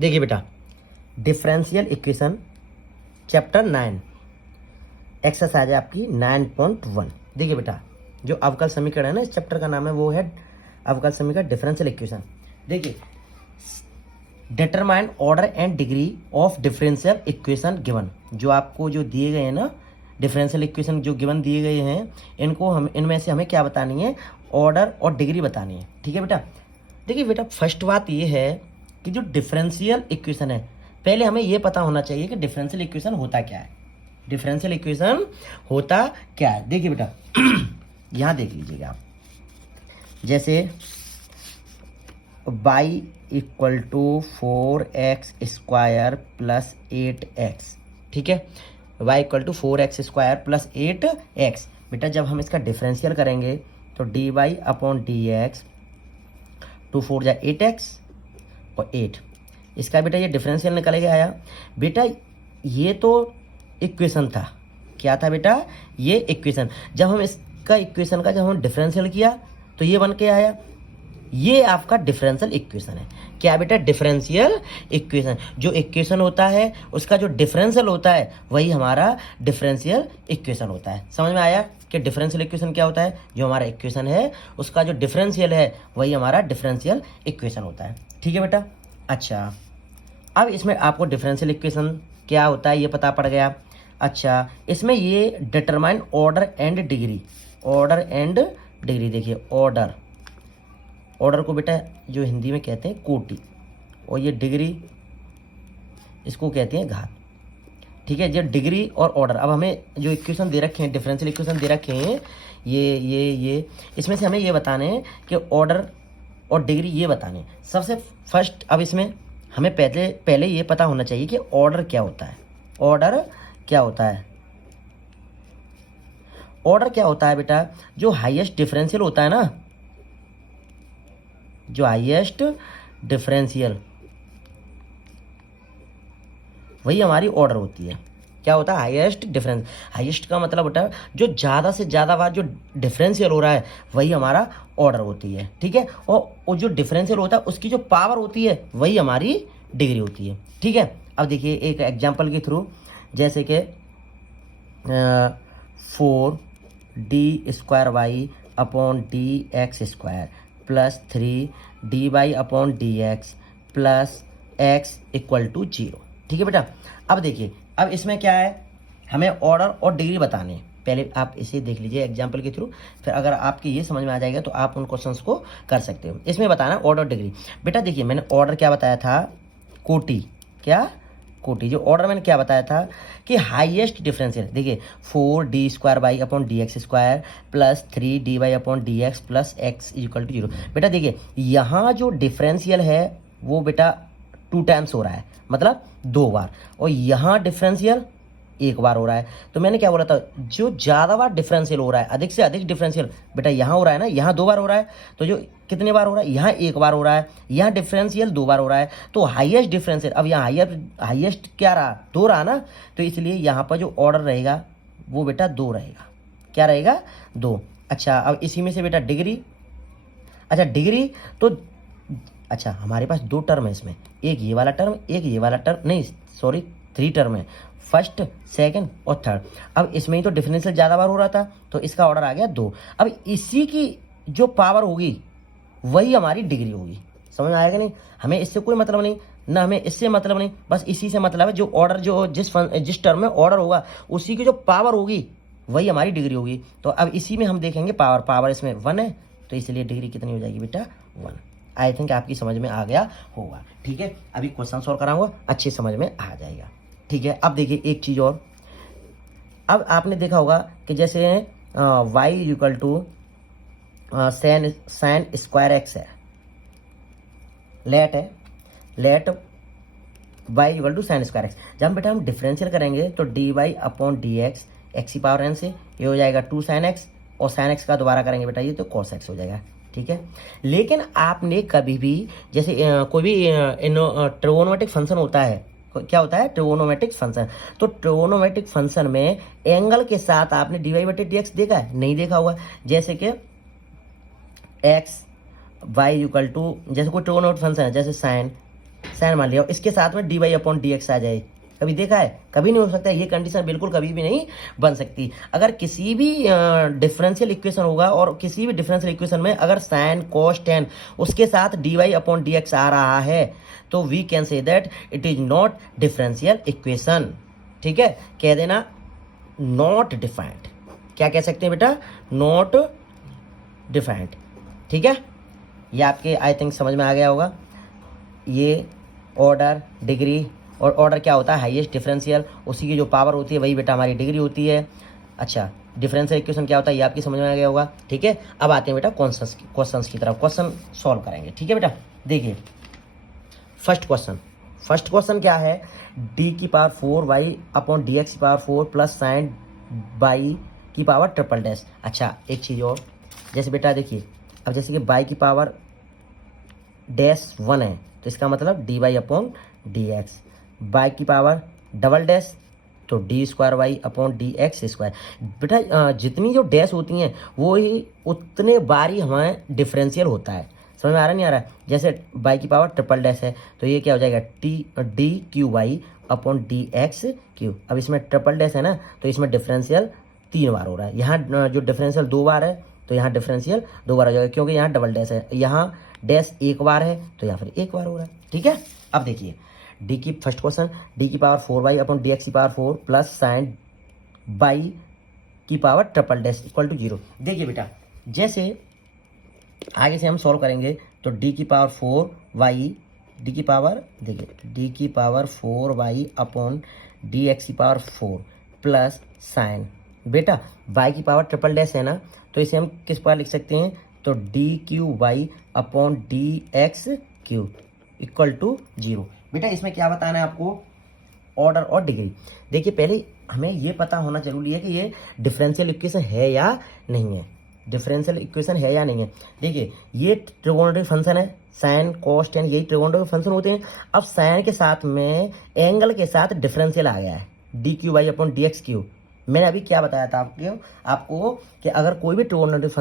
देखिए बेटा, differential equation chapter 9 exercise है आपकी 9.1। देखिए बेटा, जो अवकल समीकरण है ना, इस चैप्टर का नाम है वो है अवकल समीकरण डिफरेंशियल इक्वेशन। देखिए, determine order and degree of differential equation given. जो आपको जो दिए गए हैं ना डिफरेंशियल इक्वेशन जो गिवन दिए गए हैं, इनको हम इनमें से हमें क्या बतानी है, ऑर्डर और डिग्री बतानी है। ठीक है बेटा। देखिए बेटा, फर्स्ट बात ये है कि जो डिफरेंशियल इक्वेशन है, पहले हमें ये पता होना चाहिए कि डिफरेंशियल इक्वेशन होता क्या है। डिफरेंशियल इक्वेशन होता क्या है, देखिए बेटा यहाँ देख लीजिएगा आप, जैसे y equal to 4x² plus 8x। ठीक है, y equal to 4x² plus 8x। बेटा जब हम इसका डिफरेंशियल करेंगे तो dy अपॉन dx, 2 4 जा 8x और 8, इसका बेटा ये डिफरेंशियल निकल के आया। बेटा ये तो इक्वेशन था, क्या था बेटा, ये इक्वेशन। जब हम इसका इक्वेशन का जब हम डिफरेंशियल किया तो ये बन के आया, ये आपका डिफरेंशियल इक्वेशन है। क्या बेटा, डिफरेंशियल इक्वेशन। जो इक्वेशन होता है उसका जो डिफरेंशियल होता है वही हमारा डिफरेंशियल इक्वेशन होता है। समझ में आया कि डिफरेंशियल इक्वेशन क्या होता है, जो हमारा इक्वेशन है उसका जो डिफरेंशियल है वही हमारा डिफरेंशियल इक्वेशन होता है। ठीक है बेटा। अच्छा, अब इसमें आपको डिफरेंशियल इक्वेशन क्या होता है ये पता पड़ गया। अच्छा, इसमें ये determine order and degree, order and degree. देखिए ऑर्डर, ऑर्डर को बेटा जो हिंदी में कहते हैं कोटि, और ये डिग्री इसको कहते हैं घात। ठीक है, जो डिग्री और ऑर्डर, अब हमें जो इक्वेशन दे रखे हैं, डिफरेंशियल इक्वेशन दे रखे हैं, ये इसमें से हमें ये बताने हैं कि ऑर्डर और डिग्री ये बताने। सबसे फर्स्ट अब इसमें हमें पहले ये पता होना चाहिए कि ऑर्डर क्या होता है। ऑर्डर क्या होता है, ऑर्डर क्या होता है बेटा, जो हाईएस्ट डिफरेंशियल होता है ना, जो हाईएस्ट डिफरेंशियल वही हमारी ऑर्डर होती है। क्या होता है, हाईएस्ट डिफरेंस। हाईएस्ट का मतलब होता है जो ज़्यादा से ज़्यादा बार जो डिफरेंशियल हो रहा है वही हमारा ऑर्डर होती है। ठीक है, और जो डिफरेंशियल होता है उसकी जो पावर होती है वही हमारी डिग्री होती है। ठीक है, अब देखिए एक एग्जाम्पल के थ्रू, जैसे कि 4d² upon dx² plus 3dy upon dx plus x equal to 0। ठीक है बेटा। अब देखिए, अब इसमें क्या है, हमें ऑर्डर और डिग्री बताने हैं। पहले आप इसे देख लीजिए एग्जाम्पल के थ्रू, फिर अगर आपके ये समझ में आ जाएगा तो आप उन क्वेश्चंस को कर सकते हो। इसमें बताना ऑर्डर और डिग्री। बेटा देखिए, मैंने ऑर्डर क्या बताया था, कोटि। क्या, कोटि। जो ऑर्डर मैंने क्या बताया था कि हाईएस्ट डिफरेंशियल। देखिए 4d² upon dx² plus 3dy upon dx plus x equal to 0। बेटा देखिए, यहाँ जो डिफरेंशियल है वो बेटा 2 टाइम्स हो रहा है, मतलब 2 बार, और यहाँ डिफरेंशियल 1 बार हो रहा है। तो मैंने क्या बोला था, जो ज़्यादा बार डिफरेंशियल हो रहा है, अधिक से अधिक डिफरेंशियल बेटा यहाँ हो रहा है ना, यहाँ 2 बार हो रहा है, तो जो कितने बार हो रहा है, यहाँ 1 बार हो रहा है, यहाँ डिफरेंशियल 2 बार हो रहा है, तो हाईएस्ट डिफरेंशियल। अब यहाँ हाईएस्ट क्या रहा, 2 रहा ना, तो इसलिए यहाँ पर जो ऑर्डर रहेगा वो बेटा 2 रहेगा। क्या रहेगा, 2। अच्छा, अब इसी में से बेटा डिग्री। अच्छा डिग्री तो, अच्छा हमारे पास 2 टर्म है इसमें, एक ये वाला टर्म, एक ये वाला टर्म, नहीं सॉरी 3 टर्म है, फर्स्ट सेकंड और थर्ड। अब इसमें ही तो डिफरेंशियल ज़्यादा बार हो रहा था तो इसका ऑर्डर आ गया 2। अब इसी की जो पावर होगी वही हमारी डिग्री होगी। समझ में आएगा नहीं, हमें इससे कोई मतलब नहीं ना, हमें इससे मतलब नहीं, बस इसी से मतलब है। जो ऑर्डर जो जिस टर्म में ऑर्डर होगा उसी की जो पावर होगी वही हमारी डिग्री होगी। तो अब इसी में हम देखेंगे पावर इसमें 1 है, तो इसलिए डिग्री कितनी हो जाएगी बेटा, 1। आई थिंक आपकी समझ में आ गया होगा। ठीक है, अभी क्वेश्चन सॉल्व कराऊंगा, अच्छी समझ में आ जाएगा। ठीक है, अब देखिए एक चीज़ और, अब आपने देखा होगा कि जैसे y equal to sin square x है, लेट है, let y equal to sin square x। जब बेटा हम डिफरेंशियल करेंगे तो dy अपॉन dx x की पावर n से ये हो जाएगा 2 sin x, और sin x का दोबारा करेंगे बेटा ये तो cos x हो जाएगा। ठीक है, लेकिन आपने कभी भी जैसे कोई भी ट्रिगोनोमेट्रिक फंक्शन होता है, क्या होता है, ट्रिगोनोमेट्रिक फंक्शन। तो ट्रिगोनोमेट्रिक फंक्शन में एंगल के साथ आपने dy बटे dx देखा है, नहीं देखा हुआ। जैसे कि x y इक्वल टू, जैसे कोई ट्रिगोनोमेट्रिक फंक्शन है जैसे साइन मान लिया, इसके साथ में d Y upon D x आ जाए, कभी देखा है? कभी नहीं हो सकता, ये कंडीशन बिल्कुल कभी भी नहीं बन सकती। अगर किसी भी डिफरेंशियल इक्वेशन होगा और किसी भी डिफरेंशियल इक्वेशन में अगर साइन कॉस टेन उसके साथ d Y upon D x आ रहा है तो we can say that it is not differential equation. ठीक है, कह देना नॉट डिफाइंड। क्या कह सकते हैं बेटा? Not defined. ठीक है, ये आपके आई थिंक समझ में आ गया होगा। ये ऑर्डर, डिग्री, और ऑर्डर क्या होता है? हाईएस्ट डिफरेंशियल, उसी की जो पावर होती है वही बेटा हमारी डिग्री होती है। अच्छा, डिफरेंशियल इक्वेशन क्या होता है ये आपकी समझ में आ गया होगा। ठीक है, अब आते हैं बेटा क्वेश्चंस की तरफ, क्वेश्चन सॉल्व करेंगे। ठीक है बेटा, देखिए फर्स्ट क्वेश्चन क्या है? डी की पावर 4y अपॉन डी एक्स की पावर 4 प्लस साइन बाई की पावर ट्रिपल डैश। अच्छा, एक चीज़ और, जैसे बेटा देखिए, अब जैसे कि बाई की पावर डैश 1 है तो इसका मतलब D Y upon D X, y की पावर डबल डैश तो D square Y upon D x square. बेटा जितनी जो डैश होती हैं वो ही उतने बार ही हमें डिफरेंशियल होता है। समझ में आ रहा नहीं आ रहा? जैसे बाई की पावर ट्रिपल डैश है तो ये क्या हो जाएगा? D cube Y upon D X cube. अब इसमें ट्रिपल डैश है ना तो इसमें डिफरेंशियल 3 बार हो रहा है, यहाँ जो डिफरेंशियल 2 बार है तो यहाँ डिफरेंशियल 2 बार हो जाएगा, क्योंकि यहाँ डबल डैश है, यहाँ डैश 1 बार है तो यहाँ फिर 1 बार हो रहा है। ठीक है, अब देखिए डी की फर्स्ट क्वेश्चन, डी की पावर 4y अपॉन डी एक्स की पावर 4 प्लस साइन बाई की power triple dash equal to 0। देखिए बेटा, जैसे आगे से हम सॉल्व करेंगे तो डी की पावर 4y, डी की पावर देखिए डी की पावर 4y अपॉन डी एक्स की पावर 4 प्लस साइन, बेटा y की पावर ट्रिपल डैश है ना तो इसे हम किस पावर लिख सकते हैं? तो D cube Y upon D X cube equal to 0। बेटा इसमें क्या बताना है आपको? ऑर्डर और डिग्री। देखिए पहले हमें ये पता होना जरूरी है कि ये डिफरेंशियल इक्वेशन है या नहीं है, डिफरेंशियल इक्वेशन है या नहीं है। देखिए ये ट्रिगोनोमेट्रिक फंक्शन है, साइन कॉस टेन यही ट्रिगोनोमेट्रिक फंक्शन होते हैं। अब साइन के साथ में एंगल के साथ डिफरेंशियल आ गया है, D cube Y upon D X cube. मैंने अभी क्या बताया था आपको कि अगर कोई भी ट्रिगोनोमेट्रिक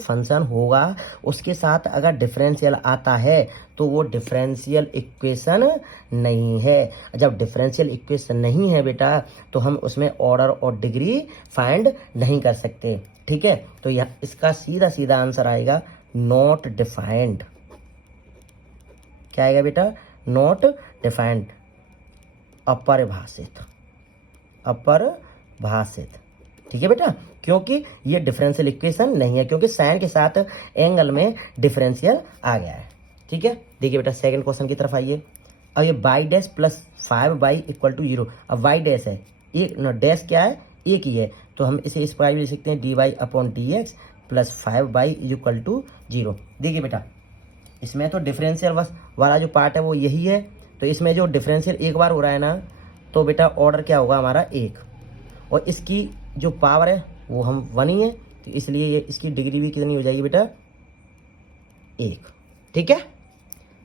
फंक्शन होगा उसके साथ अगर डिफरेंशियल आता है तो वो डिफरेंशियल इक्वेशन नहीं है। जब डिफरेंशियल इक्वेशन नहीं है बेटा तो हम उसमें ऑर्डर और डिग्री फाइंड नहीं कर सकते। ठीक है, तो यह इसका सीधा सीधा आंसर आएगा नॉट डिफाइंड। क्या आएगा बेटा? नॉट डिफाइंड, अपरिभाषित, अपरिभाषित। ठीक है बेटा, क्योंकि ये डिफरेंशियल इक्वेशन नहीं है, क्योंकि साइन के साथ एंगल में डिफरेंशियल आ गया है। ठीक है, देखिए बेटा सेकंड क्वेश्चन की तरफ आइए। अब ये y dash plus 5y equal to 0। अब वाई डैश है, एक डैश क्या है? एक ही है, तो हम इसे इस प्रकार भी लिख सकते हैं D Y upon D x plus 5y equal to 0। देखिए बेटा इसमें तो डिफरेंशियल वाला जो पार्ट है वो यही है, तो इसमें जो डिफरेंशियल एक बार हो रहा है ना तो बेटा ऑर्डर क्या होगा हमारा? 1, और इसकी जो पावर है वो हम 1 ही है, तो इसलिए ये इसकी डिग्री भी कितनी हो जाएगी बेटा? 1। ठीक है,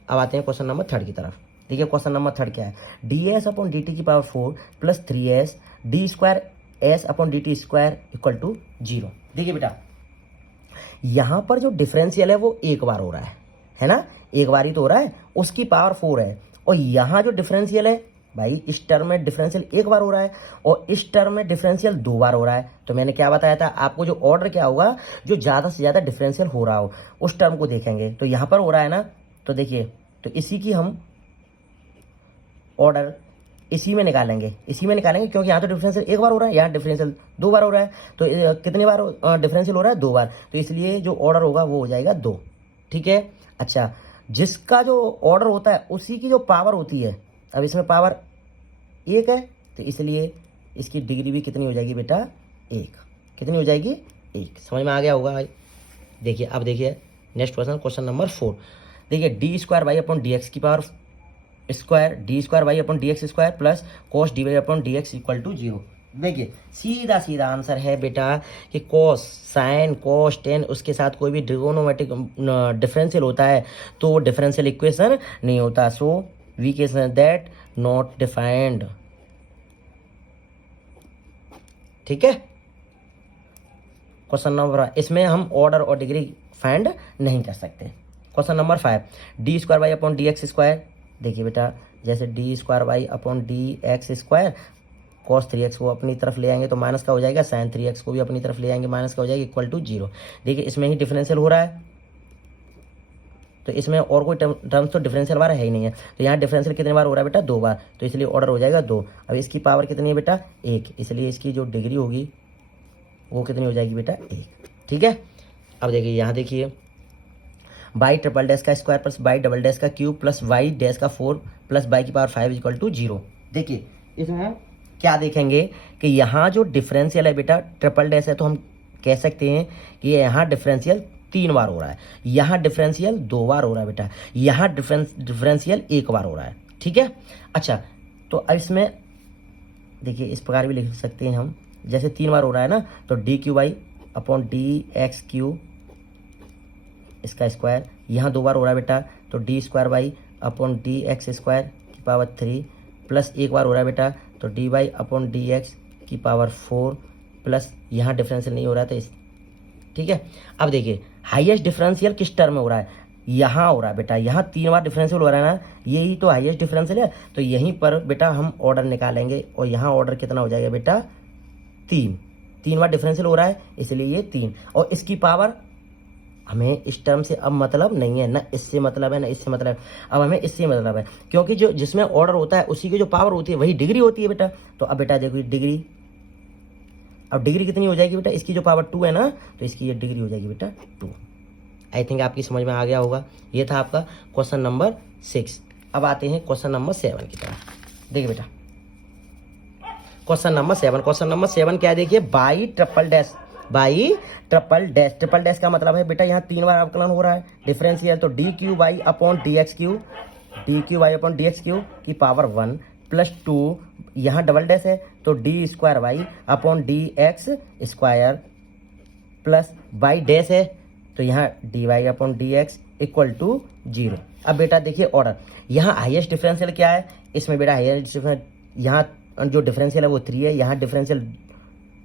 अब आते हैं क्वेश्चन नंबर 3 की तरफ। देखिए क्वेश्चन नंबर 3 क्या है? D s upon d t की power 4 plus 3s d square s upon d t square equal to 0। देखिए बेटा यहाँ पर जो डिफरेंशियल है वो 1 बार हो रहा है ना, 1 बार ही तो हो रहा है, उसकी पावर 4 है। और यहाँ जो डिफरेंशियल है भाई, इस टर्म में डिफरेंशियल 1 बार हो रहा है और इस टर्म में डिफरेंशियल 2 बार हो रहा है। तो मैंने क्या बताया था आपको? जो ऑर्डर क्या होगा, जो ज़्यादा से ज़्यादा डिफरेंशियल हो रहा हो उस टर्म को देखेंगे। तो यहाँ पर हो रहा है ना, तो देखिए तो इसी की हम ऑर्डर इसी में निकालेंगे क्योंकि यहाँ तो डिफरेंशियल 1 बार हो रहा है, यहाँ डिफरेंशियल 2 बार हो रहा है। तो कितने बार डिफरेंशियल हो रहा है? 2 बार, तो इसलिए जो ऑर्डर होगा वो हो जाएगा 2। ठीक है, अच्छा जिसका जो ऑर्डर होता है उसी की जो पावर होती है, अब इसमें पावर 1 है तो इसलिए इसकी डिग्री भी कितनी हो जाएगी बेटा? 1। कितनी हो जाएगी? 1। समझ में आ गया होगा भाई? देखिए अब देखिए नेक्स्ट क्वेश्चन, क्वेश्चन नंबर 4। देखिए d square Y upon D x की power square d square Y upon D x square plus cos d Y upon D x equal to 0। देखिए सीधा सीधा आंसर है बेटा कि कॉस साइन कॉस टेन उसके साथ कोई भी ट्रिगोनोमेट्रिक डिफरेंशियल होता है तो वो डिफरेंशियल इक्वेशन नहीं होता। So we can say that not defined. ठीक है, क्वेश्चन नंबर इसमें हम ऑर्डर और डिग्री फाइंड नहीं कर सकते। Question number 5, D square Y upon D x square. देखिए बेटा, जैसे D square Y upon D x square, cos 3x को अपनी तरफ ले आएंगे तो माइनस का हो जाएगा, साइन 3x को भी अपनी तरफ ले आएंगे माइनस का हो जाएगा, इक्वल टू 0। देखिए इसमें ही डिफरेंशियल हो रहा है, तो इसमें और कोई टर्म्स तो डिफरेंशियल बार है ही नहीं है, तो यहाँ डिफरेंशियल कितने बार हो रहा है बेटा, 2 बार, तो इसलिए ऑर्डर हो जाएगा 2। अब इसकी पावर कितनी है बेटा, 1, इसलिए इसकी जो डिग्री होगी वो कितनी हो जाएगी बेटा, 1। ठीक है, अब देखिए यहाँ देखिए, बाई ट्रिपल डैश का square plus by double dash का क्यूब प्लस वाई डैश का 4 प्लस बाई की पावर 5 इक्वल टू 0। देखिए इसमें क्या देखेंगे कि यहाँ जो डिफरेंशियल है बेटा ट्रिपल डैश है, तो हम कह सकते हैं कि यहाँ डिफरेंशियल 3 बार हो रहा है, यहाँ डिफरेंशियल 2 बार हो रहा है बेटा, यहाँ डिफरेंशियल 1 बार हो रहा है। ठीक है, अच्छा तो अब इसमें देखिए इस प्रकार भी लिख सकते हैं हम, जैसे 3 बार हो रहा है ना, तो D cube Y upon D X cube इसका स्क्वायर, यहाँ 2 बार हो रहा है बेटा, तो D square Y upon D x square की पावर 3 प्लस 1 बार हो रहा है बेटा, तो D Y upon D x की पावर 4 प्लस यहाँ डिफरेंशियल नहीं हो रहा है तो इस, ठीक है। अब देखिए हाईएस्ट डिफरेंशियल किस टर्म में हो रहा है, यहाँ हो रहा है बेटा, यहाँ 3 बार डिफरेंशियल हो रहा है ना, यही तो हाईएस्ट डिफरेंशियल है, तो यहीं पर बेटा हम ऑर्डर निकालेंगे और यहाँ ऑर्डर कितना हो जाएगा बेटा, 3 बार डिफरेंशियल हो रहा है इसलिए ये 3, और इसकी पावर हमें इस टर्म से अब मतलब नहीं है, ना इससे मतलब है ना इससे मतलब है, अब हमें इससे मतलब है, क्योंकि जो जिसमें ऑर्डर होता है उसी की जो पावर होती है वही डिग्री होती है बेटा। तो अब बेटा देखो डिग्री, अब डिग्री कितनी हो जाएगी बेटा, इसकी जो पावर 2 है ना, तो इसकी ये डिग्री हो जाएगी बेटा 2। आई थिंक आपकी समझ में आ गया होगा। ये था आपका क्वेश्चन नंबर 6। अब आते हैं क्वेश्चन नंबर 7 की तरफ। देखिए बेटा क्वेश्चन नंबर 7 क्या है, देखिए by triple dash, by triple dash, triple dash का मतलब है बेटा यहाँ 3 बार अवकलन हो रहा है डिफरेंशियल, तो D cube Y upon D X cube, D cube Y upon D X cube की पावर 1 प्लस 2, यहाँ डबल डैश है तो D square Y upon D x square plus y dash है तो यहाँ D Y upon D x equal to 0। अब बेटा देखिए ऑर्डर, यहाँ हाईएस्ट डिफरेंशियल क्या है, इसमें बेटा हाईएस्ट डिफरेंशियल, यहाँ जो डिफरेंशियल है वो 3 है, यहाँ डिफरेंशियल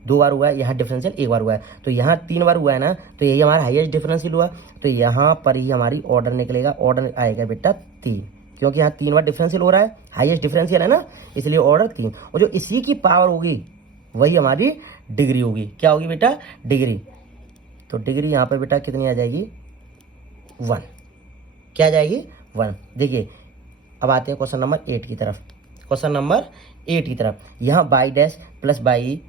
2 बार हुआ है, यहाँ डिफरेंशियल 1 बार हुआ है, तो यहाँ 3 बार हुआ है ना, तो यही हमारा हाईएस्ट डिफरेंशियल हुआ, तो यहाँ पर ही हमारी ऑर्डर निकलेगा, ऑर्डर आएगा बेटा 3, क्योंकि यहाँ 3 बार डिफरेंशियल हो रहा है, हाईएस्ट डिफरेंशियल है ना, इसलिए ऑर्डर 3, और जो इसी की पावर होगी वही हमारी डिग्री होगी। क्या होगी बेटा, डिग्री, तो डिग्री यहाँ पर बेटा कितनी आ जाएगी, 1। क्या आ जाएगी, 1। देखिए अब आते हैं क्वेश्चन नंबर 8 की तरफ। क्वेश्चन नंबर 8 की तरफ, यहाँ y dash plus y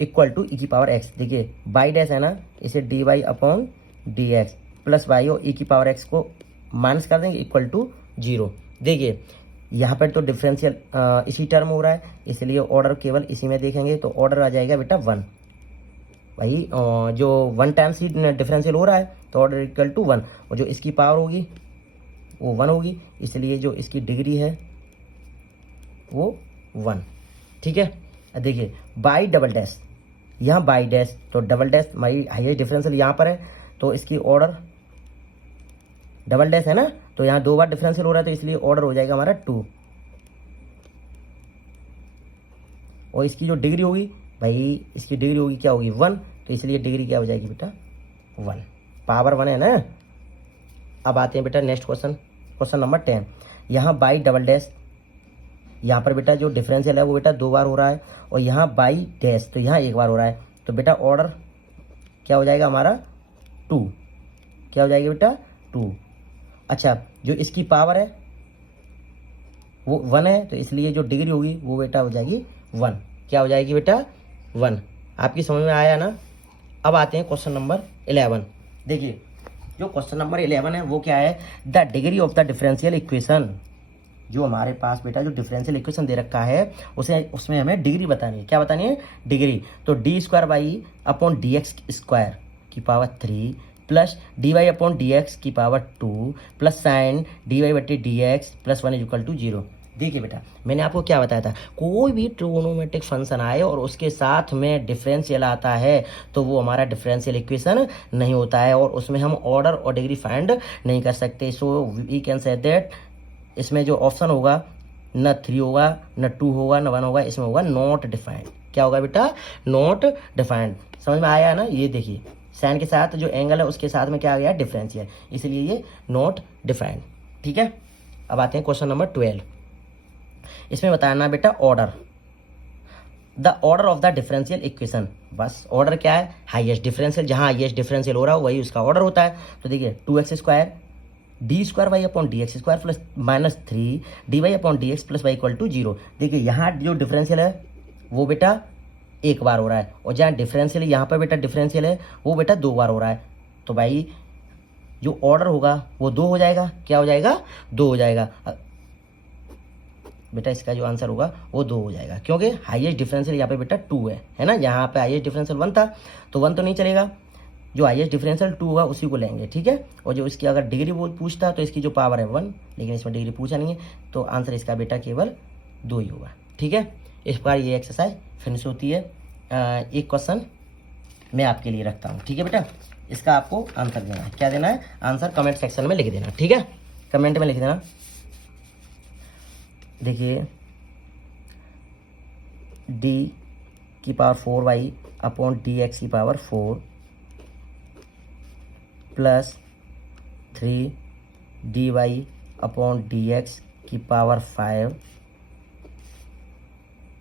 equal to e की पावर एक्स। देखिए बाई डैश है ना, इसे d Y upon D x plus y और ई की पावर एक्स को माइनस कर देंगे इक्वल टू 0। देखिए यहाँ पर तो डिफरेंशियल इसी टर्म हो रहा है, इसलिए ऑर्डर केवल इसी में देखेंगे, तो ऑर्डर आ जाएगा बेटा 1। भाई जो 1 टाइम्स ही डिफरेंशियल हो रहा है तो ऑर्डर इक्वल टू 1, और जो इसकी पावर होगी वो 1 होगी, इसलिए जो इसकी डिग्री है वो 1। ठीक है, देखिए बाई डबल डैश, यहाँ बाई डैश तो डबल डैश, हमारी हाईएस्ट डिफरेंशियल यहाँ पर है, तो इसकी ऑर्डर डबल डैश है ना, तो यहाँ 2 बार डिफरेंशियल हो रहा है, तो इसलिए ऑर्डर हो जाएगा हमारा 2, और इसकी जो डिग्री होगी भाई, इसकी डिग्री होगी क्या होगी 1, तो इसलिए डिग्री क्या हो जाएगी बेटा 1, पावर 1 है ना। अब आते हैं बेटा नेक्स्ट क्वेश्चन, क्वेश्चन नंबर 10। यहाँ बाई डबल डैश, यहाँ पर बेटा जो डिफरेंशियल है वो बेटा 2 बार हो रहा है, और यहाँ बाई डैश तो यहाँ 1 बार हो रहा है, तो बेटा ऑर्डर क्या हो जाएगा हमारा 2। क्या हो जाएगा बेटा 2। अच्छा जो इसकी पावर है वो 1 है, तो इसलिए जो डिग्री होगी वो बेटा हो जाएगी 1। क्या हो जाएगी बेटा 1। आपकी समझ में आया ना। अब आते हैं क्वेश्चन नंबर 11। देखिए जो क्वेश्चन नंबर 11 है वो क्या है, the degree of the differential equation. जो हमारे पास बेटा जो डिफरेंशियल इक्वेशन दे रखा है उसमें हमें डिग्री बतानी है। क्या बतानी है, डिग्री। तो D square Y upon D x square की power 3 plus d Y upon D x की power 2 plus sine d y बटे d x plus 1 equal to 0। देखिए बेटा मैंने आपको क्या बताया था, कोई भी ट्रिगोनोमेट्रिक फंक्शन आए और उसके साथ में डिफरेंशियल आता है तो वो हमारा डिफरेंशियल इक्वेशन नहीं होता है, और उसमें हम ऑर्डर और डिग्री फाइंड नहीं कर सकते। So we can say that इसमें जो ऑप्शन होगा न 3 होगा, न 2 होगा, न 1 होगा, इसमें होगा नॉट डिफाइंड। क्या होगा बेटा, नॉट डिफाइंड। समझ में आया ना। ये देखिए साइन के साथ जो एंगल है उसके साथ में क्या आ गया, डिफरेंशियल, इसलिए ये नॉट डिफाइंड। ठीक है, अब आते हैं क्वेश्चन नंबर 12। इसमें बताना बेटा order, the order of the differential equation. बस ऑर्डर क्या है, हाईएस्ट डिफरेंशियल, जहाँ हाईएस्ट डिफरेंशियल हो रहा हो वही उसका ऑर्डर होता है। तो देखिए 2x² d² plus -3 dy/dx plus y=0। देखिए यहाँ जो डिफरेंशियल है वो बेटा एक बार हो रहा है, और जहाँ डिफरेंशियल यहाँ पर बेटा डिफरेंशियल है वो बेटा 2 बार हो रहा है। तो भाई जो ऑर्डर होगा वो 2 हो जाएगा। क्या हो जाएगा, 2 हो जाएगा बेटा। इसका जो आंसर होगा वो 2 हो जाएगा, क्योंकि हाईएस्ट डिफरेंशियल यहाँ पे बेटा 2 है ना। यहाँ पे हाईएस्ट डिफरेंशियल 1 था तो 1 तो नहीं चलेगा, जो हाईएस्ट डिफरेंशियल 2 होगा उसी को लेंगे। ठीक है, और जो इसकी अगर डिग्री वो पूछता तो इसकी जो पावर है 1, लेकिन इसमें डिग्री पूछा नहीं है, तो आंसर इसका बेटा केवल 2 ही होगा। ठीक है, इस प्रकार ये एक्सरसाइज फिनिश होती है। एक क्वेश्चन मैं आपके लिए रखता हूँ। ठीक है बेटा, इसका आपको आंसर देना है। क्या देना है, आंसर कमेंट सेक्शन में लिख देना। ठीक है, कमेंट में लिख देना। देखिए d⁴y/dx⁴ plus 3 dy/dx⁵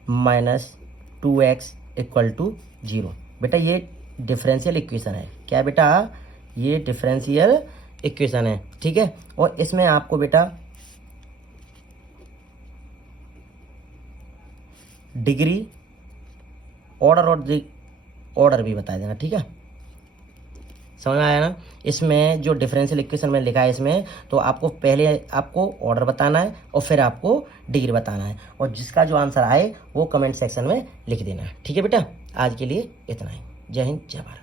minus 2x = 0। बेटा ये डिफरेंशियल इक्वेशन है। क्या बेटा, ये डिफरेंशियल इक्वेशन है। ठीक है, और इसमें आपको बेटा डिग्री, ऑर्डर और ऑर्डर भी बता देना। ठीक है, समझ में आया ना। इसमें जो डिफरेंशियल इक्वेशन में लिखा है इसमें, तो आपको पहले आपको ऑर्डर बताना है और फिर आपको डिग्री बताना है, और जिसका जो आंसर आए वो कमेंट सेक्शन में लिख देना है। ठीक है बेटा, आज के लिए इतना ही। जय हिंद, जय भारत।